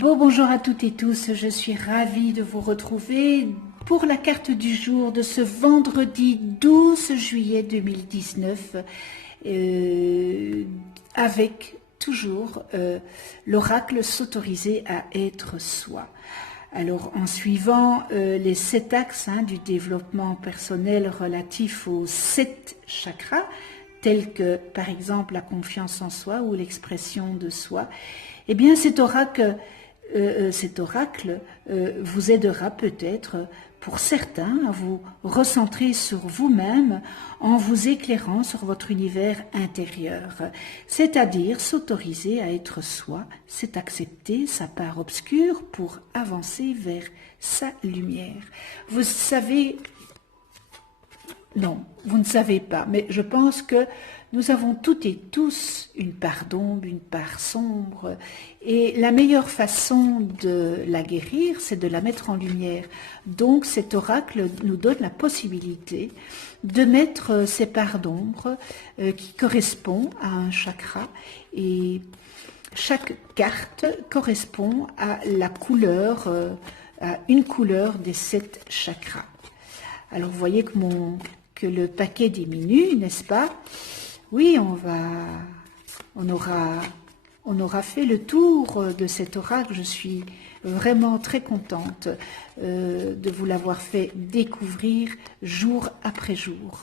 Bonjour à toutes et tous, je suis ravie de vous retrouver pour la carte du jour de ce vendredi 12 juillet 2019 avec toujours l'oracle s'autoriser à être soi. Alors en suivant les 7 axes du développement personnel relatifs aux 7 chakras, tels que par exemple la confiance en soi ou l'expression de soi, eh bien cet oracle vous aidera peut-être pour certains à vous recentrer sur vous-même en vous éclairant sur votre univers intérieur, c'est-à-dire s'autoriser à être soi, c'est accepter sa part obscure pour avancer vers sa lumière. Vous savez, non, vous ne savez pas, mais je pense que nous avons toutes et tous une part d'ombre, une part sombre, et la meilleure façon de la guérir, c'est de la mettre en lumière. Donc cet oracle nous donne la possibilité de mettre ces parts d'ombre qui correspondent à un chakra, et chaque carte correspond à la couleur, à une couleur des 7 chakras. Alors vous voyez que le paquet diminue, n'est-ce pas? Oui, on aura fait le tour de cet oracle. Je suis vraiment très contente de vous l'avoir fait découvrir jour après jour.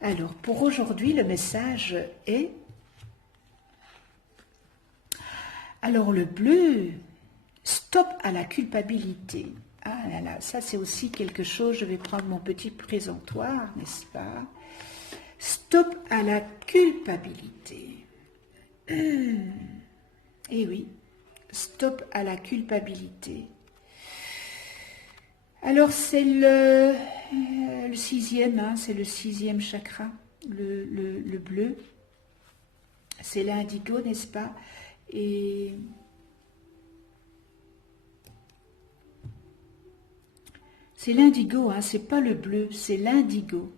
Alors, pour aujourd'hui, le message est... Alors, le bleu, stop à la culpabilité. Ah là là, ça c'est aussi quelque chose, je vais prendre mon petit présentoir, n'est-ce pas? Stop à la culpabilité. Eh oui, stop à la culpabilité. Alors c'est le 6e, c'est le 6e chakra, le bleu. C'est l'indigo, n'est-ce pas? Et c'est l'indigo, c'est pas le bleu, c'est l'indigo.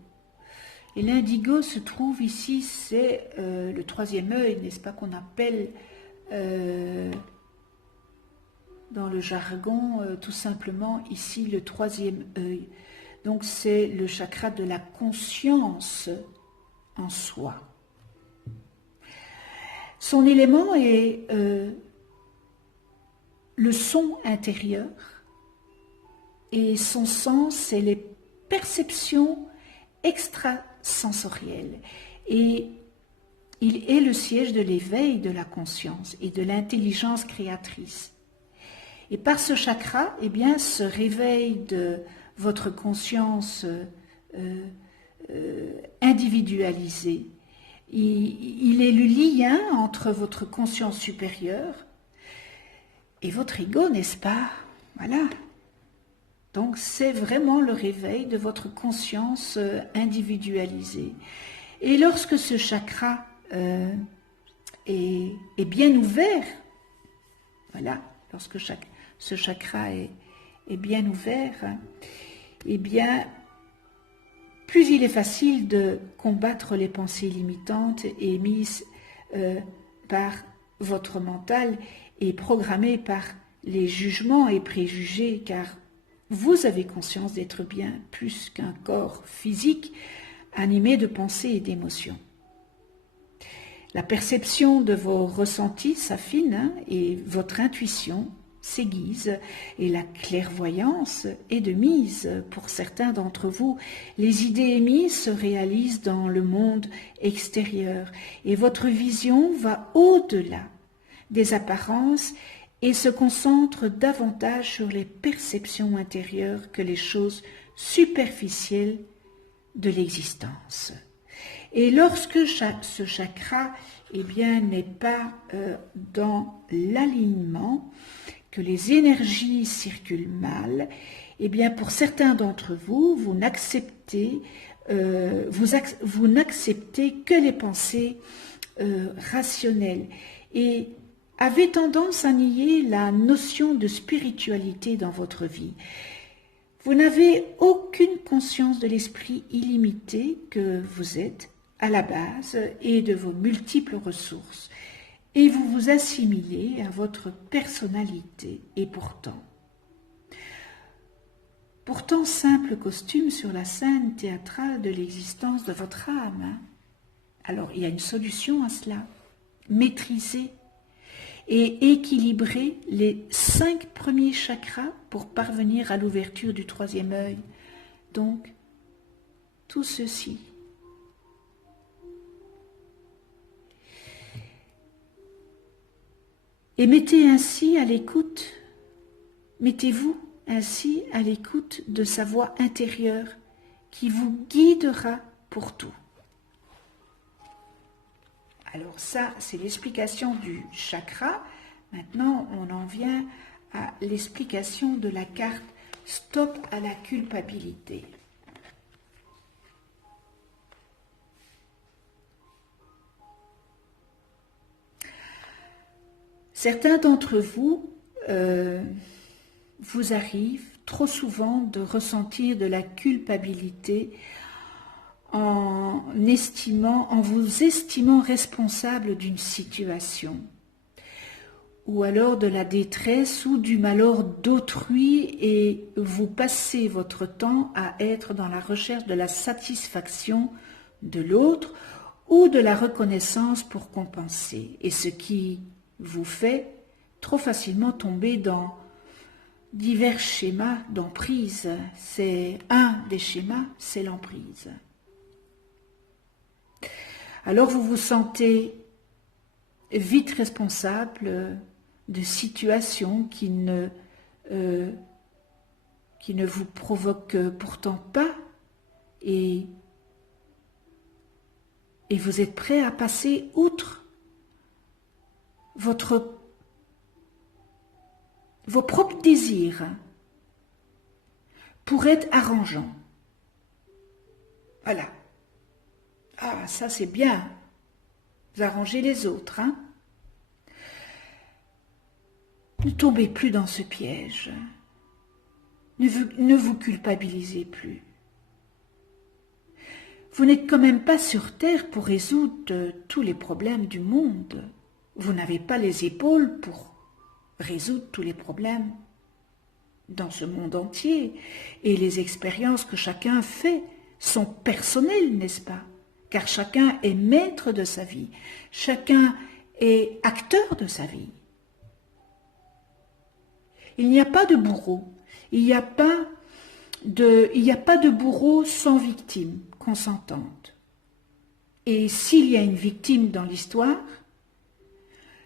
Et l'indigo se trouve ici, c'est le 3e œil, n'est-ce pas, qu'on appelle dans le jargon tout simplement ici le 3e œil. Donc c'est le chakra de la conscience en soi. Son élément est le son intérieur et son sens, c'est les perceptions extrasensorielles, et il est le siège de l'éveil de la conscience et de l'intelligence créatrice. Et par ce chakra, eh bien, ce réveil de votre conscience individualisée, il est le lien entre votre conscience supérieure et votre ego, n'est-ce pas? Voilà. Donc c'est vraiment le réveil de votre conscience individualisée. Et lorsque ce chakra est bien ouvert, voilà, lorsque ce chakra est bien ouvert, eh bien, plus il est facile de combattre les pensées limitantes émises par votre mental et programmées par les jugements et préjugés, car vous avez conscience d'être bien plus qu'un corps physique animé de pensées et d'émotions. La perception de vos ressentis s'affine et votre intuition s'aiguise, et la clairvoyance est de mise pour certains d'entre vous. Les idées émises se réalisent dans le monde extérieur et votre vision va au-delà des apparences et se concentre davantage sur les perceptions intérieures que les choses superficielles de l'existence. Et lorsque ce chakra n'est pas dans l'alignement, que les énergies circulent mal, pour certains d'entre vous, vous n'acceptez que les pensées rationnelles et avez tendance à nier la notion de spiritualité dans votre vie. Vous n'avez aucune conscience de l'esprit illimité que vous êtes à la base et de vos multiples ressources. et vous vous assimilez à votre personnalité. Et pourtant simple costume sur la scène théâtrale de l'existence de votre âme. Hein. Alors il y a une solution à cela. Maîtriser et équilibrer les 5 premiers chakras pour parvenir à l'ouverture du 3e œil. Donc, tout ceci. Et mettez-vous ainsi à l'écoute de sa voix intérieure qui vous guidera pour tout. Alors ça, c'est l'explication du chakra. Maintenant, on en vient à l'explication de la carte Stop à la culpabilité. Certains d'entre vous, vous arrive trop souvent de ressentir de la culpabilité en vous estimant responsable d'une situation, ou alors de la détresse ou du malheur d'autrui, et vous passez votre temps à être dans la recherche de la satisfaction de l'autre ou de la reconnaissance pour compenser, et ce qui vous fait trop facilement tomber dans divers schémas d'emprise. C'est un des schémas, c'est l'emprise. Alors vous vous sentez vite responsable de situations qui ne vous provoquent pourtant pas, et vous êtes prêt à passer outre vos propres désirs pour être arrangeant. Voilà. Ah, ça c'est bien, vous arrangez les autres, hein. Ne tombez plus dans ce piège. Ne vous culpabilisez plus. Vous n'êtes quand même pas sur terre pour résoudre tous les problèmes du monde. Vous n'avez pas les épaules pour résoudre tous les problèmes dans ce monde entier. Et les expériences que chacun fait sont personnelles, n'est-ce pas? Car chacun est maître de sa vie, chacun est acteur de sa vie. Il n'y a pas de bourreau, il n'y a pas de bourreau sans victime consentante. Et s'il y a une victime dans l'histoire,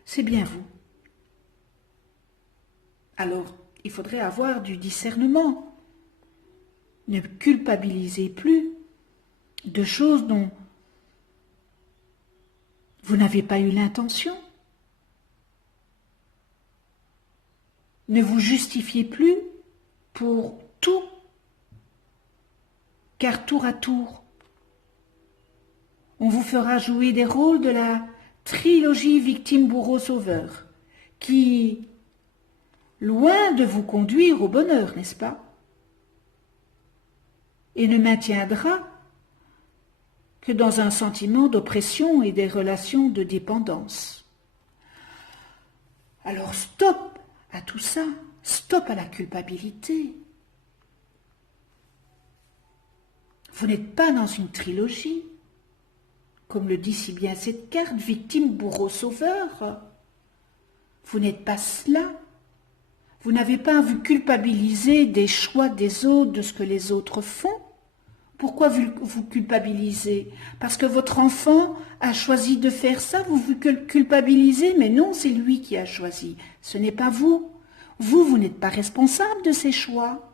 c'est bien vous. Alors, il faudrait avoir du discernement. Ne culpabilisez plus de choses dont vous n'avez pas eu l'intention. Ne vous justifiez plus pour tout, car tour à tour, on vous fera jouer des rôles de la trilogie victime-bourreau-sauveur, qui, loin de vous conduire au bonheur, n'est-ce pas, et ne maintiendra que dans un sentiment d'oppression et des relations de dépendance. Alors stop à tout ça, stop à la culpabilité. Vous n'êtes pas dans une trilogie, comme le dit si bien cette carte, victime, bourreau, sauveur. Vous n'êtes pas cela. Vous n'avez pas à vous culpabiliser des choix des autres, de ce que les autres font. Pourquoi vous culpabilisez? Parce que votre enfant a choisi de faire ça, vous vous culpabilisez, mais non, c'est lui qui a choisi. Ce n'est pas vous. Vous n'êtes pas responsable de ses choix.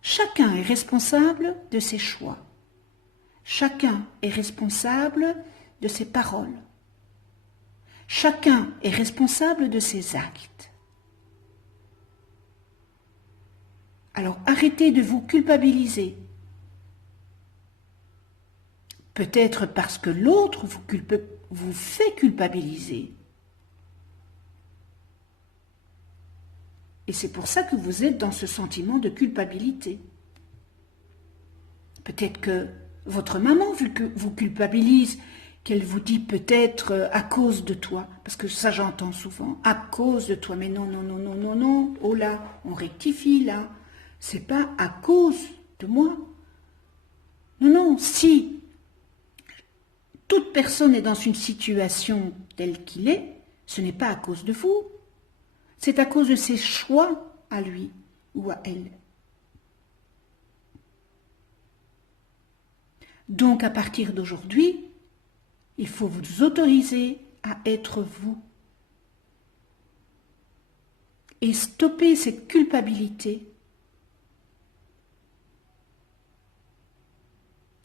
Chacun est responsable de ses choix. Chacun est responsable de ses paroles. Chacun est responsable de ses actes. Alors arrêtez de vous culpabiliser. Peut-être parce que l'autre vous fait culpabiliser. Et c'est pour ça que vous êtes dans ce sentiment de culpabilité. Peut-être que votre maman vous culpabilise qu'elle vous dit peut-être à cause de toi, parce que ça j'entends souvent, à cause de toi, mais non, non, non, non, non, non, oh là, on rectifie là, c'est pas à cause de moi. Non, non, si toute personne est dans une situation telle qu'il est, ce n'est pas à cause de vous, c'est à cause de ses choix à lui ou à elle. Donc à partir d'aujourd'hui, il faut vous autoriser à être vous. Et stopper cette culpabilité.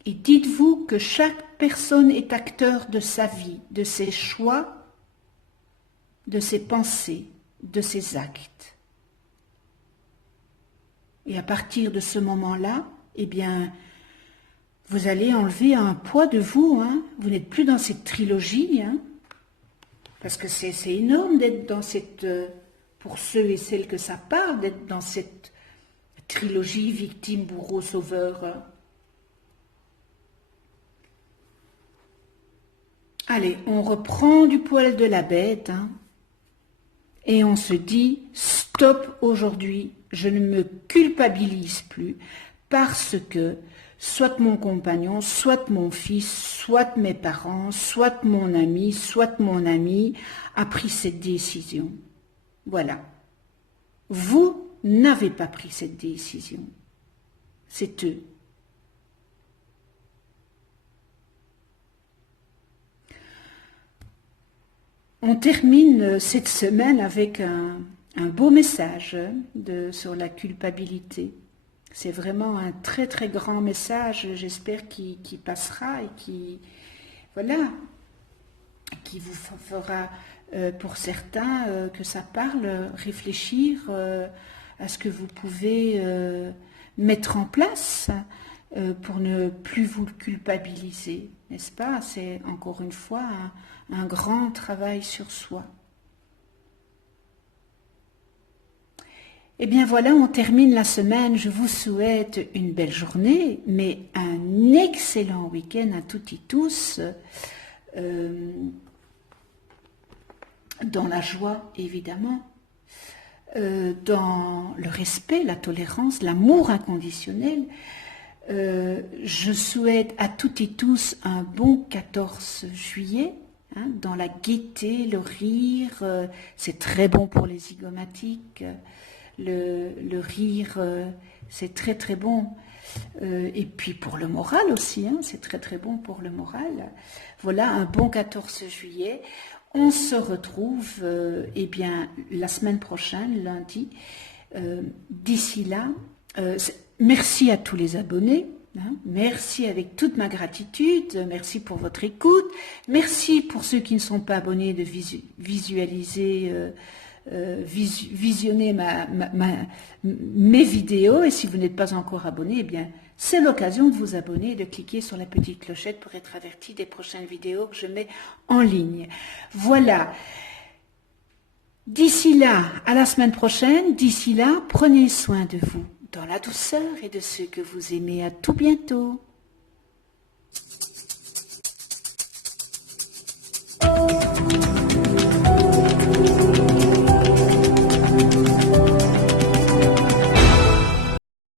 Et dites-vous que chaque personne est acteur de sa vie, de ses choix, de ses pensées, de ses actes. Et à partir de ce moment-là, eh bien, vous allez enlever un poids de vous, hein. Vous n'êtes plus dans cette trilogie, hein. Parce que c'est énorme d'être dans cette, pour ceux et celles que ça parle, d'être dans cette trilogie victime, bourreau, sauveur. Allez, on reprend du poil de la bête, hein, et on se dit, stop aujourd'hui, je ne me culpabilise plus, parce que soit mon compagnon, soit mon fils, soit mes parents, soit mon ami, soit mon ami a pris cette décision. Voilà. Vous n'avez pas pris cette décision. C'est eux. On termine cette semaine avec un beau message sur la culpabilité. C'est vraiment un très très grand message, j'espère qu'il passera et qui vous fera, pour certains, que ça parle, réfléchir à ce que vous pouvez mettre en place pour ne plus vous culpabiliser, n'est-ce pas? C'est encore une fois un grand travail sur soi. Eh bien voilà, on termine la semaine. Je vous souhaite une belle journée, mais un excellent week-end à toutes et tous, dans la joie évidemment, dans le respect, la tolérance, l'amour inconditionnel. Je souhaite à toutes et tous un bon 14 juillet, hein, dans la gaieté, le rire, c'est très bon pour les zygomatiques. Le rire, c'est très très bon. Et puis pour le moral aussi, hein, c'est très très bon pour le moral. Voilà, un bon 14 juillet. On se retrouve eh bien, la semaine prochaine, lundi. D'ici là, merci à tous les abonnés. Hein, merci avec toute ma gratitude. Merci pour votre écoute. Merci pour ceux qui ne sont pas abonnés de visualiser... visionner mes vidéos, et si vous n'êtes pas encore abonné, eh bien c'est l'occasion de vous abonner et de cliquer sur la petite clochette pour être averti des prochaines vidéos que je mets en ligne. Voilà, d'ici là, à la semaine prochaine, d'ici là, prenez soin de vous dans la douceur et de ceux que vous aimez. À tout bientôt.